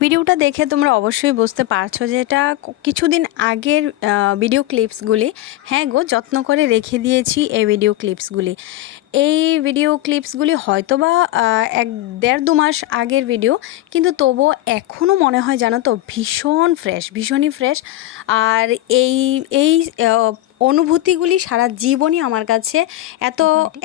ভিডিওটা দেখে তোমরা অবশ্যই বুঝতে পারছ যে এটা কিছুদিন আগের ভিডিও ক্লিপসগুলি হ্যাঁ গো, যত্ন করে রেখে দিয়েছি এই ভিডিও ক্লিপসগুলি এই ভিডিও ক্লিপসগুলি হয়তো বা এক দেড় দু মাস আগের ভিডিও কিন্তু তবুও এখনও মনে হয় জানো তো ভীষণ ফ্রেশ ভীষণই ফ্রেশ আর এই এই অনুভূতিগুলি সারা জীবনই আমার কাছে এত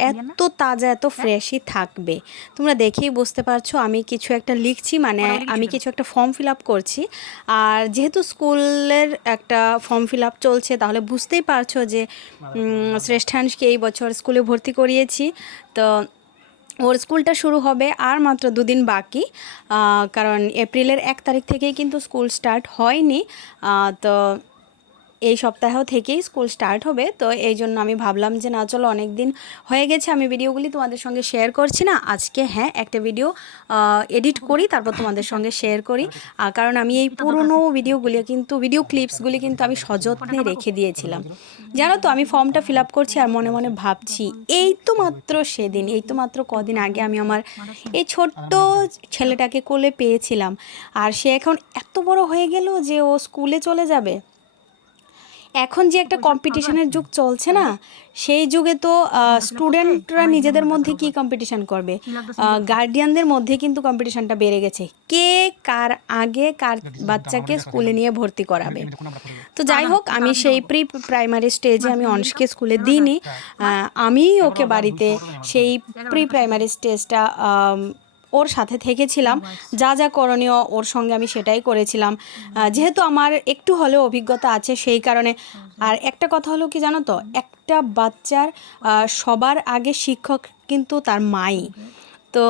এত তাজা এত ফ্রেশই থাকবে। তোমরা দেখেই বুঝতে পারছ আমি কিছু একটা লিখছি মানে আমি কিছু একটা ফর্ম ফিল আপ করছি। আর যেহেতু স্কুলের একটা ফর্ম ফিল আপ চলছে তাহলে বুঝতেই পারছ যে শ্রেষ্ঠাংশকে এই বছর স্কুলে ভর্তি করিয়েছি। তো ওর স্কুলটা শুরু হবে আর মাত্র দুদিন বাকি। কারণ এপ্রিলের এক তারিখ থেকেই কিন্তু স্কুল স্টার্ট হয়নি। তো এই সপ্তাহ থেকেই স্কুল স্টার্ট হবে। তো এই জন্য আমি ভাবলাম যে, না, চলো অনেক দিন হয়ে গেছে, আমি ভিডিওগুলি তোমাদের সঙ্গে শেয়ার করছি না। আজকে হ্যাঁ একটা ভিডিও এডিট করি, তারপর তোমাদের সঙ্গে শেয়ার করি। কারণ আমি এই পুরনো ভিডিওগুলি কিন্তু ভিডিও ক্লিপসগুলি কিন্তু আমি সযত্নে রেখে দিয়েছিলাম। জানো তো, আমি ফর্মটা ফিল আপ করছি আর মনে মনে ভাবছি, এই তো মাত্র সেদিন, এই তো মাত্র কদিন আগে আমি আমার এই ছোট্ট ছেলেটাকে কোলে পেয়েছিলাম। আর সে এখন এত বড় হয়ে গেল যে ও স্কুলে চলে যাবে। এখন যে একটা কম্পিটিশনের যুগ চলছে না সেই যুগে তো স্টুডেন্টরা নিজেদের মধ্যে কি কম্পিটিশন করবে? গার্ডিয়ানদের মধ্যে কিন্তু কম্পিটিশনটা বেড়ে গেছে। কে কার আগে কার বাচ্চাকে স্কুলে নিয়ে ভর্তি করাবে? তো যাই হোক আমি সেই প্রি প্রাইমারি স্টেজে আমি অনসকে স্কুলে দিইনি। আমি ওকে বাড়িতে সেই প্রি প্রাইমারি স্টেজটা ওর সাথে থেকেছিলাম। যা যা করণীয় ওর সঙ্গে আমি সেটাই করেছিলাম। যেহেতু আমার একটু হলেও অভিজ্ঞতা আছে সেই কারণে। আর একটা কথা হলো কি জানো তো? একটা বাচ্চার সবার আগে শিক্ষক কিন্তু তার মাই। তো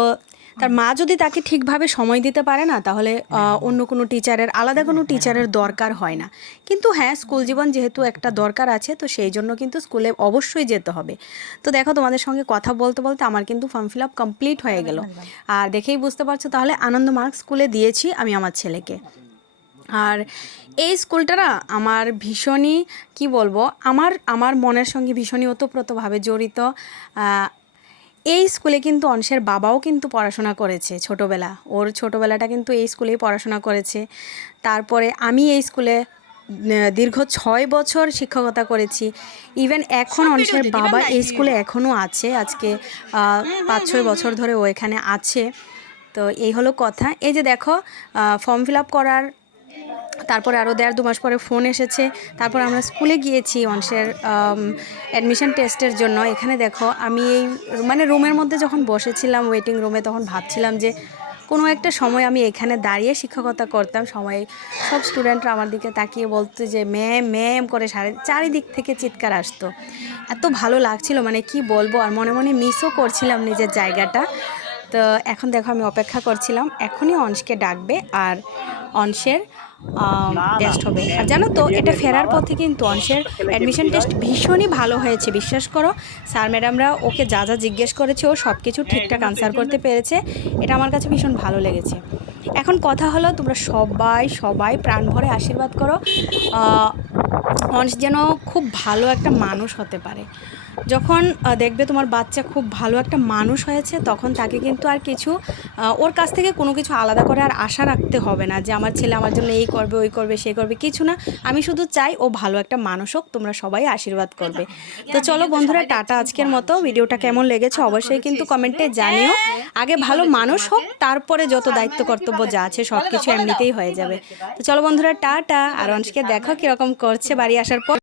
তার মা যদি তাকে ঠিকভাবে সময় দিতে পারে না, তাহলে অন্য কোনো টিচারের আলাদা কোনো টিচারের দরকার হয় না। কিন্তু হ্যাঁ স্কুল জীবন যেহেতু একটা দরকার আছে, তো সেই জন্য কিন্তু স্কুলে অবশ্যই যেতে হবে। তো দেখো, তোমাদের সঙ্গে কথা বলতে বলতে আমার কিন্তু ফর্ম ফিল আপ কমপ্লিট হয়ে গেল। আর দেখেই বুঝতে পারছ, তাহলে আনন্দ মার্ক স্কুলে দিয়েছি আমি আমার ছেলেকে। আর এই স্কুলটা না, আমার ভীষণই, কি বলব, আমার আমার মনের সঙ্গে ভীষণই ওতপ্রোতভাবে জড়িত। এই স্কুলে কিন্তু অংশের বাবাও কিন্তু পড়াশোনা করেছে ছোটোবেলা। ওর ছোটোবেলাটা কিন্তু এই স্কুলেই পড়াশোনা করেছে। তারপরে আমি এই স্কুলে দীর্ঘ ছয় বছর শিক্ষকতা করেছি। ইভেন এখন অংশের বাবা এই স্কুলে এখনও আছে। আজকে পাঁচ ছয় বছর ধরে ও এখানে আছে। তো এই হলো কথা। এই যে দেখো ফর্ম ফিল আপ করার তারপরে আরও দেড় দু মাস পরে ফোন এসেছে। তারপর আমরা স্কুলে গিয়েছি অংশের অ্যাডমিশন টেস্টের জন্য। এখানে দেখো, আমি এই মানে রুমের মধ্যে যখন বসেছিলাম ওয়েটিং রুমে তখন ভাবছিলাম যে কোনো একটা সময় আমি এখানে দাঁড়িয়ে শিক্ষকতা করতাম। সময় সব স্টুডেন্টরা আমার দিকে তাকিয়ে বলতো যে, ম্যাম ম্যাম করে সারি, চারিদিক থেকে চিৎকার আসতো। এত ভালো লাগছিল মানে কি বলব? আর মনে মনে মিসও করছিলাম নিজের জায়গাটা। তো এখন দেখো আমি অপেক্ষা করছিলাম এখনই অংশকে ডাকবে আর অংশের টেস্ট হবে। আর জানো তো এটা ফেরার পথে কিন্তু অংশের অ্যাডমিশন টেস্ট ভীষণই ভালো হয়েছে বিশ্বাস করো। স্যার ম্যাডামরা ওকে যা যা জিজ্ঞেস করেছে ও সব কিছু ঠিকঠাক আনসার করতে পেরেছে। এটা আমার কাছে ভীষণ ভালো লেগেছে। এখন কথা হলো তোমরা সবাই সবাই প্রাণ ভরে আশীর্বাদ করো। অংশ যেন খুব ভালো একটা মানুষ হতে পারে। যখন দেখবে তোমার বাচ্চা খুব ভালো একটা মানুষ হয়েছে, তখন তাকে কিন্তু আর কিছু ওর কাছ থেকে কোনো কিছু আলাদা করে আর আশা রাখতে হবে না যে আমার ছেলে আমার জন্য এই করবে, ওই করবে, সে করবে, কিছু না। আমি শুধু চাই ও ভালো একটা মানুষ হোক, তোমরা সবাই আশীর্বাদ করবে। তো চলো বন্ধুরা, টাটা আজকের মতো। ভিডিওটা কেমন লেগেছে অবশ্যই কিন্তু কমেন্টে জানিও। আগে ভালো মানুষ হোক, তারপরে যত দায়িত্ব, কর্তব্য যা আছে সব কিছু এমনিতেই হয়ে যাবে। তো চলো বন্ধুরা, টাটা। আর অংশকে দেখো কীরকম করছে বাড়ি আসার পর